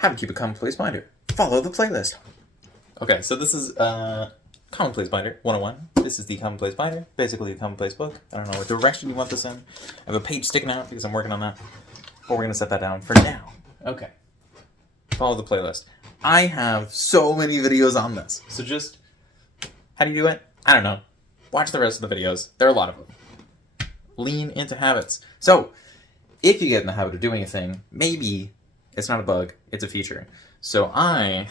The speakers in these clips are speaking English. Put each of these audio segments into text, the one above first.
How to keep a commonplace binder. Follow the playlist. Okay, so this is Commonplace Binder 101. This is the Commonplace Binder, basically a commonplace book. I don't know what direction you want this in. I have a page sticking out because I'm working on that. But we're going to set that down for now. Okay. Follow the playlist. I have so many videos on this. So just, how do you do it? I don't know. Watch the rest of the videos. There are a lot of them. Lean into habits. So, if you get in the habit of doing a thing, maybe it's not a bug, it's a feature. So I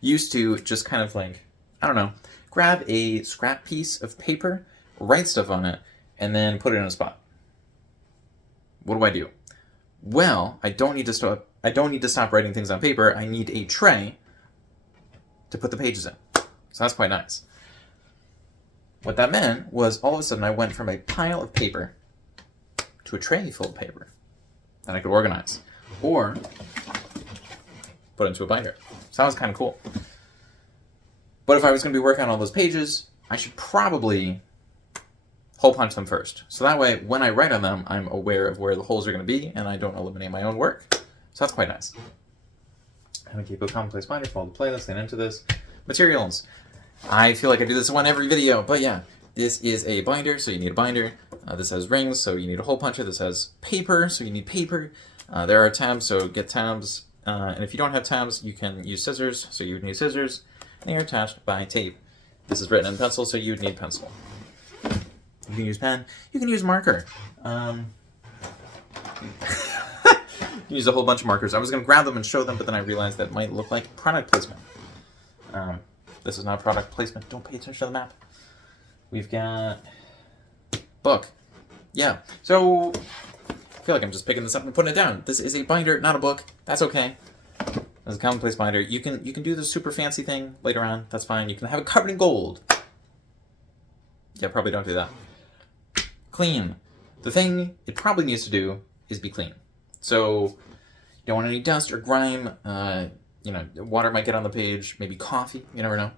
used to just kind of like, I don't know, grab a scrap piece of paper, write stuff on it, and then put it in a spot. What do? Well, I don't need to stop writing things on paper. I need a tray to put the pages in. So that's quite nice. What that meant was all of a sudden I went from a pile of paper to a tray full of paper that I could organize or put into a binder. So that was kind of cool. But if I was going to be working on all those pages, I should probably hole punch them first. So that way, when I write on them, I'm aware of where the holes are going to be and I don't eliminate my own work. So that's quite nice. I'm going to keep a commonplace binder, follow the playlist, get into this. Materials. I feel like I do this in every video, but yeah. This is a binder, so you need a binder. This has rings, so you need a hole puncher. This has paper, so you need paper. There are tabs, so get tabs. And if you don't have tabs, you can use scissors, so you would need scissors. And they are attached by tape. This is written in pencil, so you would need pencil. You can use pen. You can use marker. You can use a whole bunch of markers. I was going to grab them and show them, but then I realized that might look like product placement. This is not product placement. Don't pay attention to the map. We've got book. Yeah. So I feel like I'm just picking this up and putting it down. This is a binder, not a book. That's okay. As a commonplace binder, you can do the super fancy thing later on. That's fine. You can have it covered in gold. Yeah, probably don't do that. Clean. The thing it probably needs to do is be clean. So you don't want any dust or grime. Water might get on the page. Maybe coffee. You never know.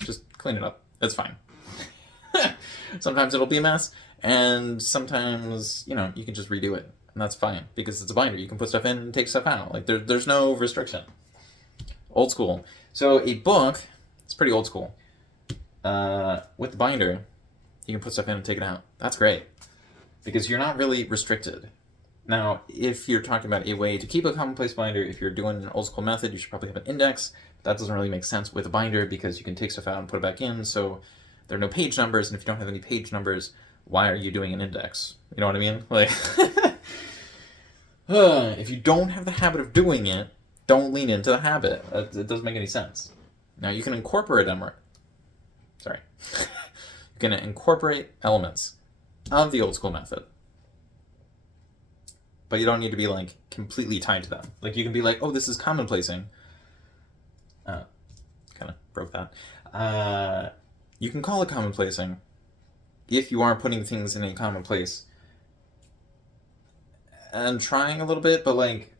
Just clean it up. It's fine. Sometimes it'll be a mess, and sometimes, you can just redo it. And that's fine, because it's a binder. You can put stuff in and take stuff out. Like, there's no restriction. Old school. So a book, it's pretty old school. With the binder, you can put stuff in and take it out. That's great, because you're not really restricted. Now, if you're talking about a way to keep a commonplace binder, if you're doing an old school method, you should probably have an index. That doesn't really make sense with a binder because you can take stuff out and put it back in, so there are no page numbers, and if you don't have any page numbers, why are you doing an index? You know what I mean? Like, if you don't have the habit of doing it, don't lean into the habit. It doesn't make any sense. Now, you can incorporate you can incorporate elements of the old school method. But you don't need to be, like, completely tied to them. Like, you can be like, oh, this is commonplacing. Kind of broke that. You can call it commonplacing if you are putting things in a common place and trying a little bit, but, like,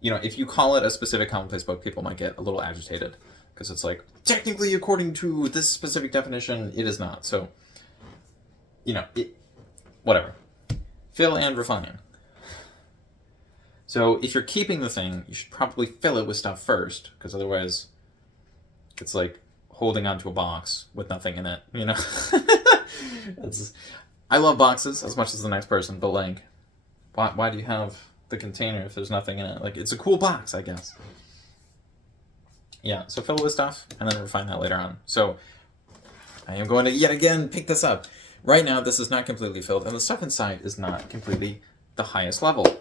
if you call it a specific commonplace book, people might get a little agitated because it's like, technically, according to this specific definition, it is not. So, whatever. Fill and refine. So if you're keeping the thing, you should probably fill it with stuff first, because otherwise it's like holding onto a box with nothing in it, I love boxes as much as the next person, but like, why do you have the container if there's nothing in it? Like, it's a cool box, I guess. Yeah, so fill it with stuff, and then refine that later on. So I am going to yet again pick this up. Right now, this is not completely filled, and the stuff inside is not completely the highest level.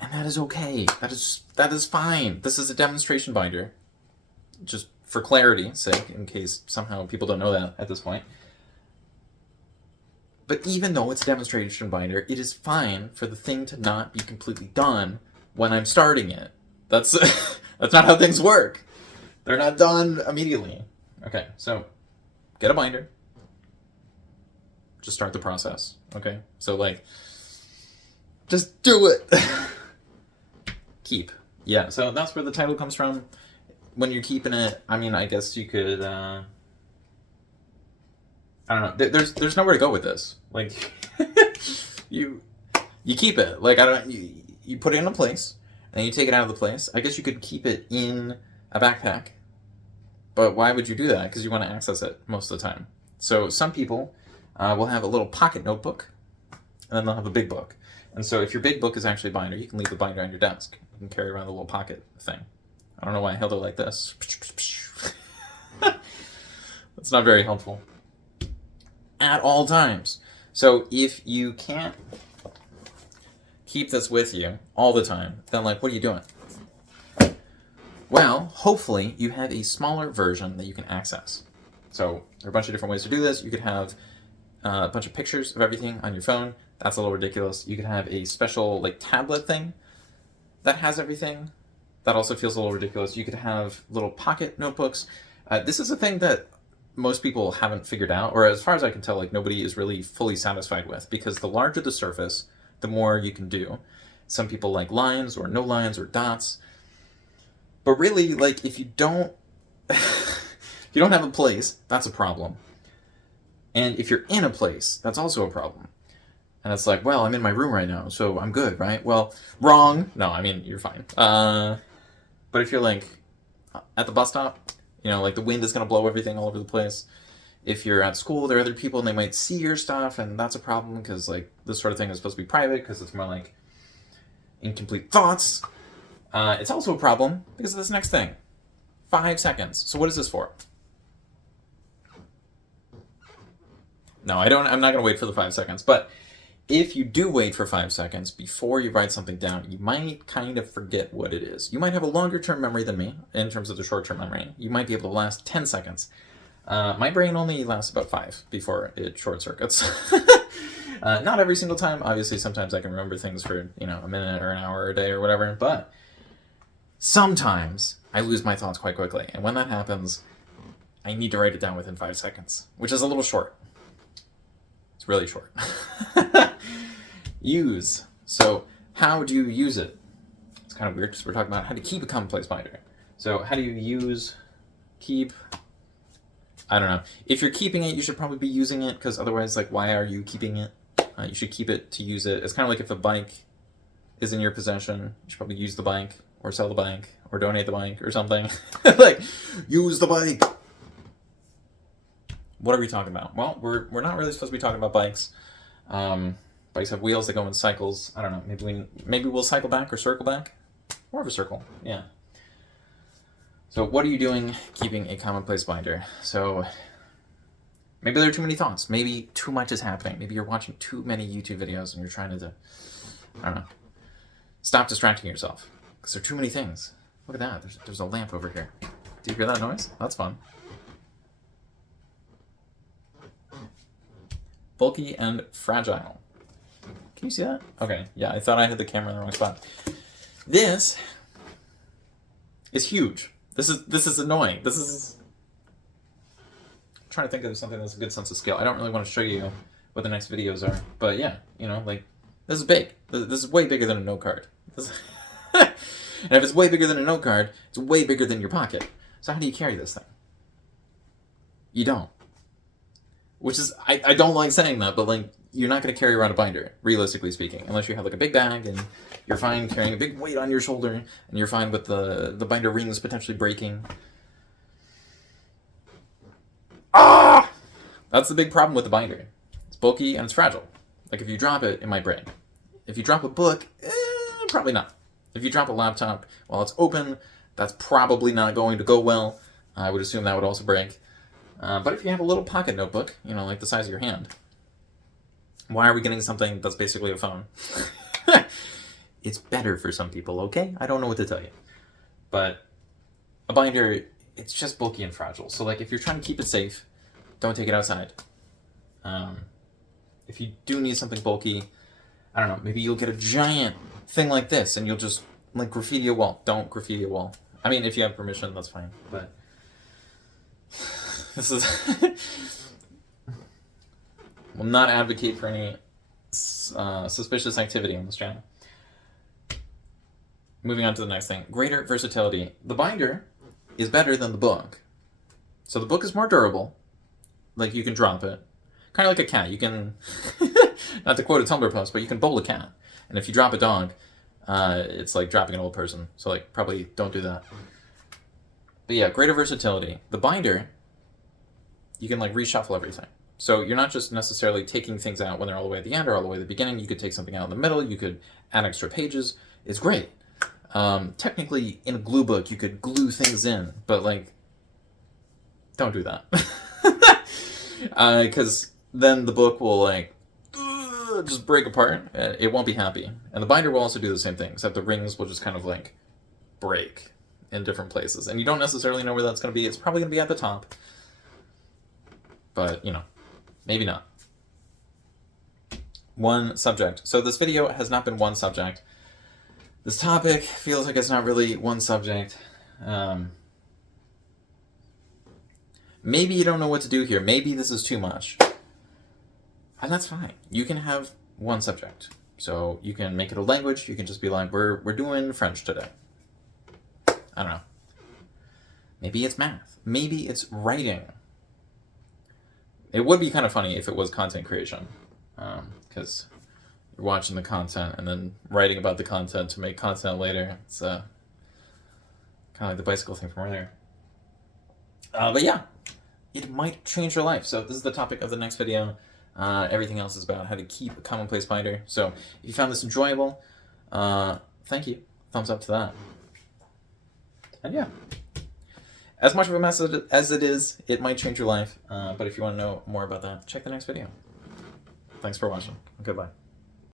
And that is okay. That is fine. This is a demonstration binder. Just for clarity's sake, in case somehow people don't know that at this point. But even though it's a demonstration binder, it is fine for the thing to not be completely done when I'm starting it. That's that's not how things work. They're not done immediately. Okay, so get a binder. Just start the process. Okay? So like, just do it. Keep. Yeah, so that's where the title comes from. When you're keeping it, I guess you could, I don't know, there's nowhere to go with this. Like, you You keep it. Like, I don't, you put it in a place, and then you take it out of the place. I guess you could keep it in a backpack, but why would you do that? Because you want to access it most of the time. So some people will have a little pocket notebook, and then they'll have a big book. And so if your big book is actually a binder, you can leave the binder on your desk. You can carry around the little pocket thing. I don't know why I held it like this. That's not very helpful. At all times. So if you can't keep this with you all the time, then like, what are you doing? Well, hopefully you have a smaller version that you can access. So there are a bunch of different ways to do this. You could have a bunch of pictures of everything on your phone. That's a little ridiculous. You could have a special like tablet thing that has everything. That also feels a little ridiculous. You could have little pocket notebooks. This is a thing that most people haven't figured out, or as far as I can tell, like nobody is really fully satisfied with, because the larger the surface, the more you can do. Some people like lines or no lines or dots. But really, like if you don't if you don't have a place, that's a problem. And if you're in a place, that's also a problem. And it's like, well, I'm in my room right now, so I'm good, right? Well, wrong. No, I mean, you're fine. But if you're like at the bus stop, you know, like the wind is going to blow everything all over the place. If you're at school, there are other people and they might see your stuff, and that's a problem because like this sort of thing is supposed to be private because it's more like incomplete thoughts. It's also a problem because of this next thing. 5 seconds. So what is this for? No, I'm not going to wait for the 5 seconds, but if you do wait for 5 seconds before you write something down, you might kind of forget what it is. You might have a longer term memory than me in terms of the short term memory. You might be able to last 10 seconds. My brain only lasts about 5 before it short circuits. Not every single time. Obviously, sometimes I can remember things for, you know, a minute or an hour or a day or whatever, but sometimes I lose my thoughts quite quickly. And when that happens, I need to write it down within 5 seconds, which is a little short. It's really short. Use. So how do you use it? It's kind of weird because we're talking about how to keep a commonplace binder. So how do you use, keep, I don't know. If you're keeping it, you should probably be using it, because otherwise, like, why are you keeping it? You should keep it to use it. It's kind of like if a bike is in your possession, you should probably use the bike, or sell the bike, or donate the bike, or something. Like, use the bike. What are we talking about? Well, we're not really supposed to be talking about bikes. Bikes have wheels that go in cycles. I don't know. Maybe we'll cycle back or circle back. More of a circle. Yeah. So what are you doing keeping a commonplace binder? So maybe there are too many thoughts. Maybe too much is happening. Maybe you're watching too many YouTube videos and you're trying to, I don't know, stop distracting yourself because there are too many things. Look at that. There's a lamp over here. Do you hear that noise? That's fun. Bulky and fragile. Can you see that? Okay, yeah, I thought I had the camera in the wrong spot. This is huge. This is annoying. I'm trying to think of something that's a good sense of scale. I don't really want to show you what the next videos are, but yeah, you know, like, this is big. This is way bigger than a note card. And if it's way bigger than a note card, it's way bigger than your pocket. So how do you carry this thing? You don't. Which is, I don't like saying that, but like, you're not going to carry around a binder, realistically speaking, unless you have like a big bag and you're fine carrying a big weight on your shoulder, and you're fine with the binder rings potentially breaking. Ah! That's the big problem with the binder. It's bulky and it's fragile. Like if you drop it, it might break. If you drop a book, probably not. If you drop a laptop while it's open, that's probably not going to go well. I would assume that would also break. But if you have a little pocket notebook, you know, like the size of your hand, why are we getting something that's basically a phone? It's better for some people, okay? I don't know what to tell you. But a binder, it's just bulky and fragile. So like if you're trying to keep it safe, don't take it outside. If you do need something bulky, I don't know, maybe you'll get a giant thing like this and you'll just like graffiti a wall. Don't graffiti a wall. I mean, if you have permission, that's fine. But this is... will not advocate for any suspicious activity on this channel. Moving on to the next thing. Greater versatility. The binder is better than the book. So the book is more durable. Like, you can drop it. Kind of like a cat. You can, not to quote a Tumblr post, but you can bowl a cat. And if you drop a dog, it's like dropping an old person. So like probably don't do that. But yeah, greater versatility. The binder, you can like reshuffle everything. So you're not just necessarily taking things out when they're all the way at the end or all the way at the beginning. You could take something out in the middle. You could add extra pages. It's great. Technically, in a glue book, you could glue things in, but like, don't do that. Because then the book will like just break apart. It won't be happy. And the binder will also do the same thing, except the rings will just kind of like break in different places. And you don't necessarily know where that's going to be. It's probably going to be at the top. But, you know, maybe not. One subject. So this video has not been one subject. This topic feels like it's not really one subject. Maybe you don't know what to do here. Maybe this is too much. And that's fine. You can have one subject. So you can make it a language. You can just be like, we're doing French today. I don't know. Maybe it's math. Maybe it's writing. It would be kind of funny if it was content creation. Because you're watching the content and then writing about the content to make content later. It's kind of like the bicycle thing from earlier. But yeah, it might change your life. So this is the topic of the next video. Everything else is about how to keep a commonplace binder. So if you found this enjoyable, thank you. Thumbs up to that. And yeah, as much of a mess as it is, it might change your life. But if you want to know more about that, check the next video. Thanks for watching. Goodbye.